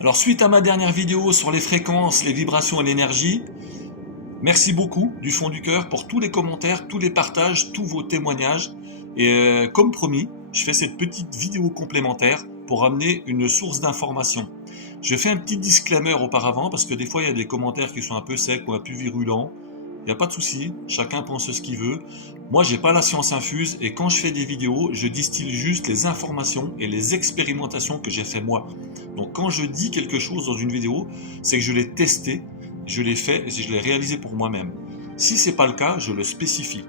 Alors suite à ma dernière vidéo sur les fréquences, les vibrations et l'énergie, merci beaucoup du fond du cœur pour tous les commentaires, tous les partages, tous vos témoignages. Et comme promis, je fais cette petite vidéo complémentaire pour amener une source d'information. Je fais un petit disclaimer auparavant parce que des fois il y a des commentaires qui sont un peu secs ou un peu virulents. Il n'y a pas de souci, chacun pense ce qu'il veut. Moi, j'ai pas la science infuse et quand je fais des vidéos, je distille juste les informations et les expérimentations que j'ai fait moi. Donc quand je dis quelque chose dans une vidéo, c'est que je l'ai testé, je l'ai fait et je l'ai réalisé pour moi-même. Si c'est pas le cas, je le spécifie.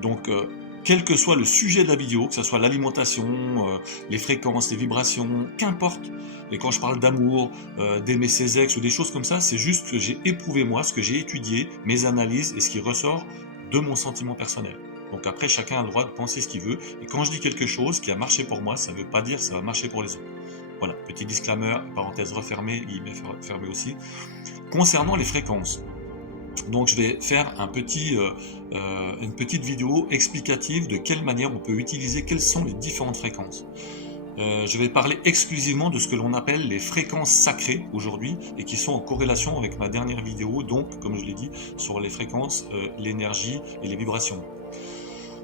Donc quel que soit le sujet de la vidéo, que ce soit l'alimentation, les fréquences, les vibrations, qu'importe. Et quand je parle d'amour, d'aimer ses ex ou des choses comme ça, c'est juste ce que j'ai éprouvé moi, ce que j'ai étudié, mes analyses et ce qui ressort de mon sentiment personnel. Donc après, chacun a le droit de penser ce qu'il veut. Et quand je dis quelque chose qui a marché pour moi, ça ne veut pas dire que ça va marcher pour les autres. Voilà, petit disclaimer, parenthèse refermée, guillemets fermé aussi. Concernant les fréquences, donc je vais faire une petite vidéo explicative de quelle manière on peut utiliser, quelles sont les différentes fréquences. Je vais parler exclusivement de ce que l'on appelle les fréquences sacrées aujourd'hui et qui sont en corrélation avec ma dernière vidéo, donc comme je l'ai dit, sur les fréquences, l'énergie et les vibrations.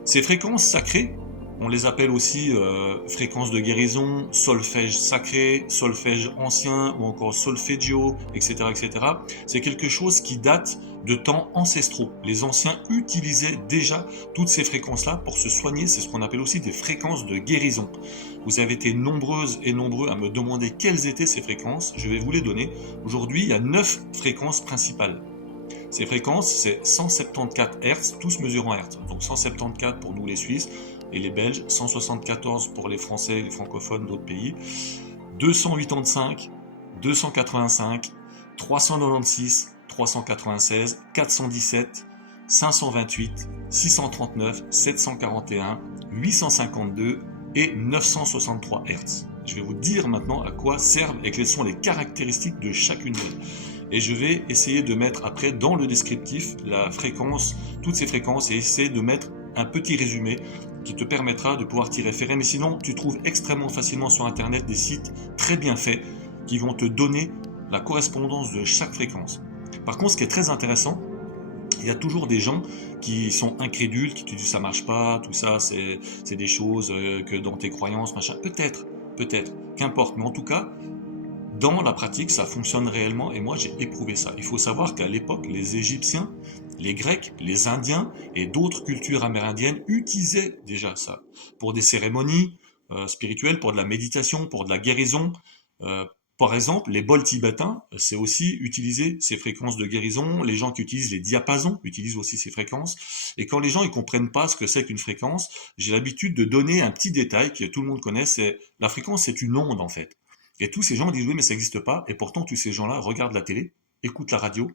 Ces fréquences sacrées, on les appelle aussi fréquences de guérison, solfège sacré, solfège ancien ou encore solfeggio, etc. etc. C'est quelque chose qui date de temps ancestraux. Les anciens utilisaient déjà toutes ces fréquences-là pour se soigner. C'est ce qu'on appelle aussi des fréquences de guérison. Vous avez été nombreuses et nombreux à me demander quelles étaient ces fréquences. Je vais vous les donner. Aujourd'hui, il y a 9 fréquences principales. Ces fréquences, c'est 174 Hz, tous mesurent en Hz. Donc 174 pour nous les Suisses et les Belges, 174 pour les Français et les francophones d'autres pays, 285, 285, 396, 396, 417, 528, 639, 741, 852 et 963 Hz. Je vais vous dire maintenant à quoi servent et quelles sont les caractéristiques de chacune d'elles. Et je vais essayer de mettre après dans le descriptif la fréquence, toutes ces fréquences et essayer de mettre un petit résumé qui te permettra de pouvoir t'y référer. Mais sinon, tu trouves extrêmement facilement sur Internet des sites très bien faits qui vont te donner la correspondance de chaque fréquence. Par contre, ce qui est très intéressant, il y a toujours des gens qui sont incrédules, qui te disent ça marche pas, tout ça, c'est des choses que dans tes croyances, machin. Peut-être, qu'importe. Mais en tout cas, dans la pratique, ça fonctionne réellement et moi j'ai éprouvé ça. Il faut savoir qu'à l'époque, les Égyptiens, les Grecs, les Indiens et d'autres cultures amérindiennes utilisaient déjà ça pour des cérémonies spirituelles, pour de la méditation, pour de la guérison. Par exemple, les bols tibétains, c'est aussi utiliser ces fréquences de guérison. Les gens qui utilisent les diapasons utilisent aussi ces fréquences. Et quand les gens ils comprennent pas ce que c'est qu'une fréquence, j'ai l'habitude de donner un petit détail que tout le monde connaît. C'est la fréquence, c'est une onde en fait. Et tous ces gens disent oui mais ça n'existe pas. Et pourtant tous ces gens-là regardent la télé, écoutent la radio,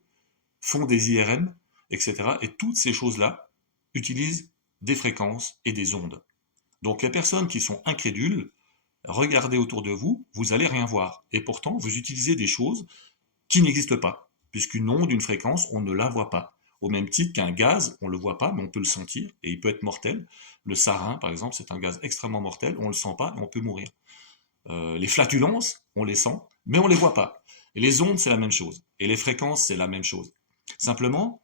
font des IRM, etc. Et toutes ces choses-là utilisent des fréquences et des ondes. Donc les personnes qui sont incrédules, regardez autour de vous, vous allez rien voir. Et pourtant, vous utilisez des choses qui n'existent pas, puisqu'une onde, une fréquence, on ne la voit pas. Au même titre qu'un gaz, on ne le voit pas, mais on peut le sentir, et il peut être mortel. Le sarin, par exemple, c'est un gaz extrêmement mortel, on ne le sent pas, et on peut mourir. Les flatulences, on les sent, mais on ne les voit pas. Et les ondes, c'est la même chose. Et les fréquences, c'est la même chose. Simplement,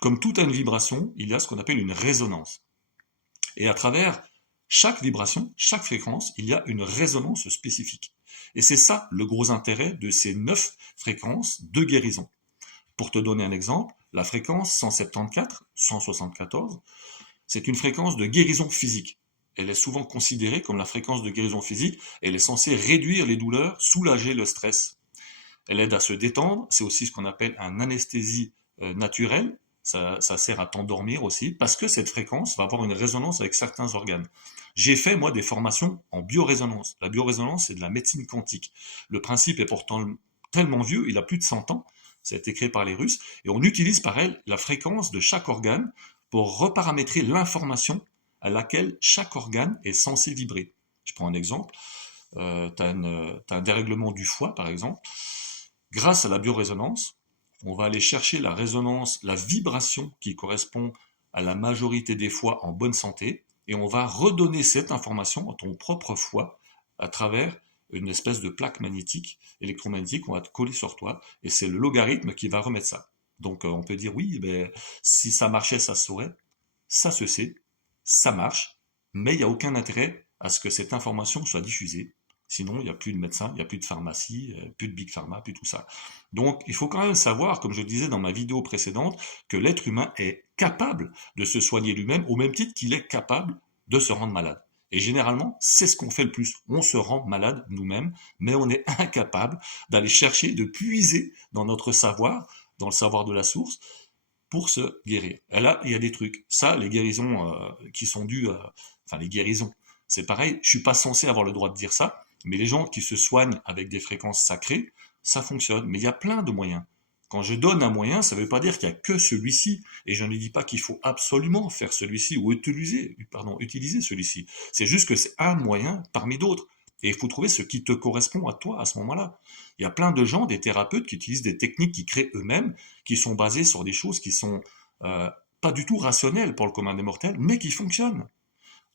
comme tout a une vibration, il y a ce qu'on appelle une résonance. Et à travers chaque vibration, chaque fréquence, il y a une résonance spécifique. Et c'est ça le gros intérêt de ces 9 fréquences de guérison. Pour te donner un exemple, la fréquence 174, 174, c'est une fréquence de guérison physique. Elle est souvent considérée comme la fréquence de guérison physique. Elle est censée réduire les douleurs, soulager le stress. Elle aide à se détendre. C'est aussi ce qu'on appelle un anesthésie naturelle. Ça sert à t'endormir aussi, parce que cette fréquence va avoir une résonance avec certains organes. J'ai fait, moi, des formations en biorésonance. La biorésonance, c'est de la médecine quantique. Le principe est pourtant tellement vieux, il a plus de 100 ans. Ça a été créé par les Russes. Et on utilise par elle la fréquence de chaque organe pour reparamétrer l'information à laquelle chaque organe est censé vibrer. Je prends un exemple. Tu as un dérèglement du foie, par exemple. Grâce à la biorésonance, on va aller chercher la résonance, la vibration qui correspond à la majorité des foies en bonne santé, et on va redonner cette information à ton propre foie à travers une espèce de plaque magnétique, électromagnétique, qu'on va te coller sur toi, et c'est le logarithme qui va remettre ça. Donc on peut dire oui, ben, si ça marchait, ça se saurait, ça se sait, ça marche, mais il n'y a aucun intérêt à ce que cette information soit diffusée. Sinon, il n'y a plus de médecins, il n'y a plus de pharmacie, plus de big pharma, plus tout ça. Donc, il faut quand même savoir, comme je le disais dans ma vidéo précédente, que l'être humain est capable de se soigner lui-même au même titre qu'il est capable de se rendre malade. Et généralement, c'est ce qu'on fait le plus. On se rend malade nous-mêmes, mais on est incapable d'aller chercher, de puiser dans notre savoir, dans le savoir de la source, pour se guérir. Et là, il y a des trucs. Ça, les guérisons qui sont dues, enfin les guérisons, c'est pareil. Je suis pas censé avoir le droit de dire ça, mais les gens qui se soignent avec des fréquences sacrées, ça fonctionne. Mais il y a plein de moyens. Quand je donne un moyen, ça ne veut pas dire qu'il n'y a que celui-ci. Et je ne dis pas qu'il faut absolument faire celui-ci ou utiliser celui-ci. C'est juste que c'est un moyen parmi d'autres. Et il faut trouver ce qui te correspond à toi à ce moment-là. Il y a plein de gens, des thérapeutes, qui utilisent des techniques qu'ils créent eux-mêmes, qui sont basées sur des choses qui sont pas du tout rationnelles pour le commun des mortels, mais qui fonctionnent.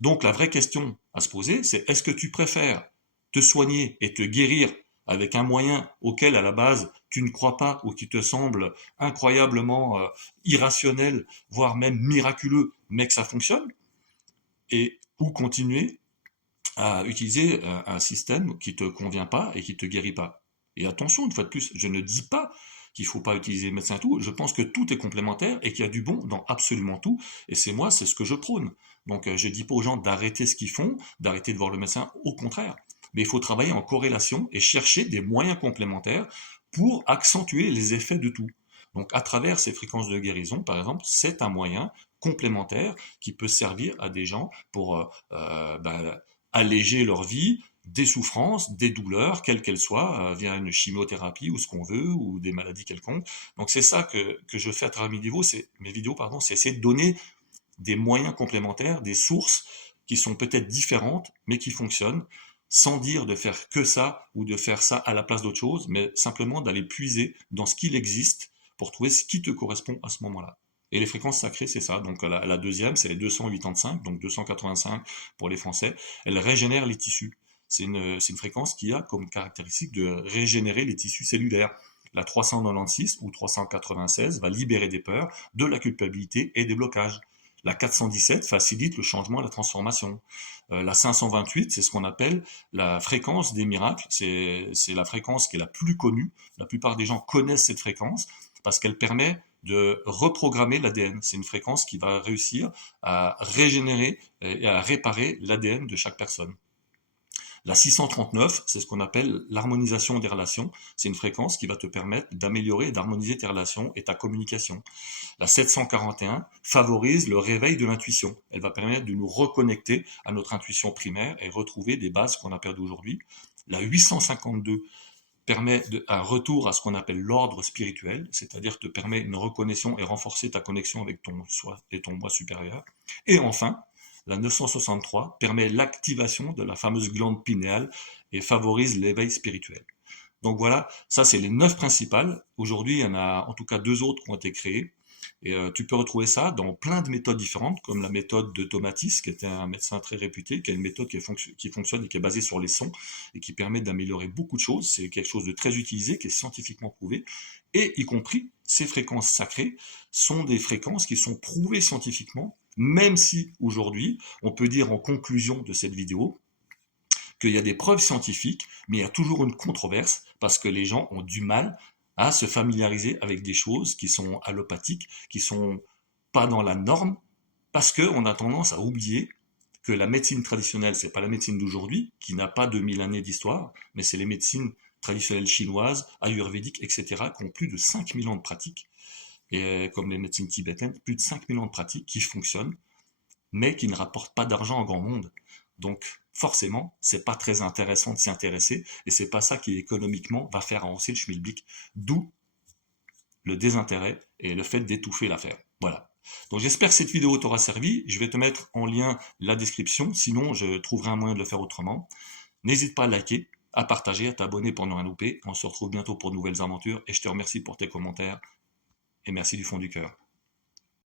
Donc la vraie question à se poser, c'est est-ce que tu préfères te soigner et te guérir avec un moyen auquel à la base tu ne crois pas ou qui te semble incroyablement irrationnel, voire même miraculeux, mais que ça fonctionne, et ou continuer à utiliser un système qui te convient pas et qui te guérit pas. Et attention, une fois de plus, je ne dis pas qu'il faut pas utiliser le médecin tout. Je pense que tout est complémentaire et qu'il y a du bon dans absolument tout. Et c'est moi, c'est ce que je prône. Donc je dis pas aux gens d'arrêter ce qu'ils font, d'arrêter de voir le médecin, au contraire. Mais il faut travailler en corrélation et chercher des moyens complémentaires pour accentuer les effets de tout. Donc à travers ces fréquences de guérison, par exemple, c'est un moyen complémentaire qui peut servir à des gens pour alléger leur vie, des souffrances, des douleurs, quelles qu'elles soient, via une chimiothérapie ou ce qu'on veut, ou des maladies quelconques. Donc c'est ça que je fais à travers mes vidéos, c'est essayer de donner des moyens complémentaires, des sources qui sont peut-être différentes, mais qui fonctionnent, sans dire de faire que ça ou de faire ça à la place d'autre chose, mais simplement d'aller puiser dans ce qu'il existe pour trouver ce qui te correspond à ce moment-là. Et les fréquences sacrées, c'est ça. Donc la deuxième, c'est les 285, donc 285 pour les Français. Elle régénère les tissus. C'est une fréquence qui a comme caractéristique de régénérer les tissus cellulaires. La 396 ou 396 va libérer des peurs, de la culpabilité et des blocages. La 417 facilite le changement et la transformation. La 528, c'est ce qu'on appelle la fréquence des miracles. C'est la fréquence qui est la plus connue. La plupart des gens connaissent cette fréquence parce qu'elle permet de reprogrammer l'ADN. C'est une fréquence qui va réussir à régénérer et à réparer l'ADN de chaque personne. La 639, c'est ce qu'on appelle l'harmonisation des relations. C'est une fréquence qui va te permettre d'améliorer et d'harmoniser tes relations et ta communication. La 741 favorise le réveil de l'intuition. Elle va permettre de nous reconnecter à notre intuition primaire et retrouver des bases qu'on a perdues aujourd'hui. La 852 permet un retour à ce qu'on appelle l'ordre spirituel, c'est-à-dire te permet une reconnaissance et renforcer ta connexion avec ton soi et ton moi supérieur. Et enfin, la 963 permet l'activation de la fameuse glande pinéale et favorise l'éveil spirituel. Donc voilà, ça c'est les 9 principales. Aujourd'hui, il y en a en tout cas 2 autres qui ont été créées. Et tu peux retrouver ça dans plein de méthodes différentes, comme la méthode de Tomatis, qui était un médecin très réputé, qui a une méthode qui fonctionne et qui est basée sur les sons, et qui permet d'améliorer beaucoup de choses. C'est quelque chose de très utilisé, qui est scientifiquement prouvé, et y compris ces fréquences sacrées sont des fréquences qui sont prouvées scientifiquement, même si aujourd'hui, on peut dire en conclusion de cette vidéo, qu'il y a des preuves scientifiques, mais il y a toujours une controverse, parce que les gens ont du mal à se familiariser avec des choses qui sont allopathiques, qui sont pas dans la norme, parce qu'on a tendance à oublier que la médecine traditionnelle, c'est pas la médecine d'aujourd'hui, qui n'a pas 2000 années d'histoire, mais c'est les médecines traditionnelles chinoises, ayurvédiques, etc., qui ont plus de 5000 ans de pratique, et comme les médecines tibétaines, plus de 5000 ans de pratique qui fonctionnent, mais qui ne rapportent pas d'argent en grand monde. Donc, forcément, c'est pas très intéressant de s'y intéresser, et c'est pas ça qui économiquement va faire avancer le schmilblick, d'où le désintérêt et le fait d'étouffer l'affaire. Voilà. Donc j'espère que cette vidéo t'aura servi. Je vais te mettre en lien la description, sinon je trouverai un moyen de le faire autrement. N'hésite pas à liker, à partager, à t'abonner pour ne rien louper. On se retrouve bientôt pour de nouvelles aventures, et je te remercie pour tes commentaires, et merci du fond du cœur.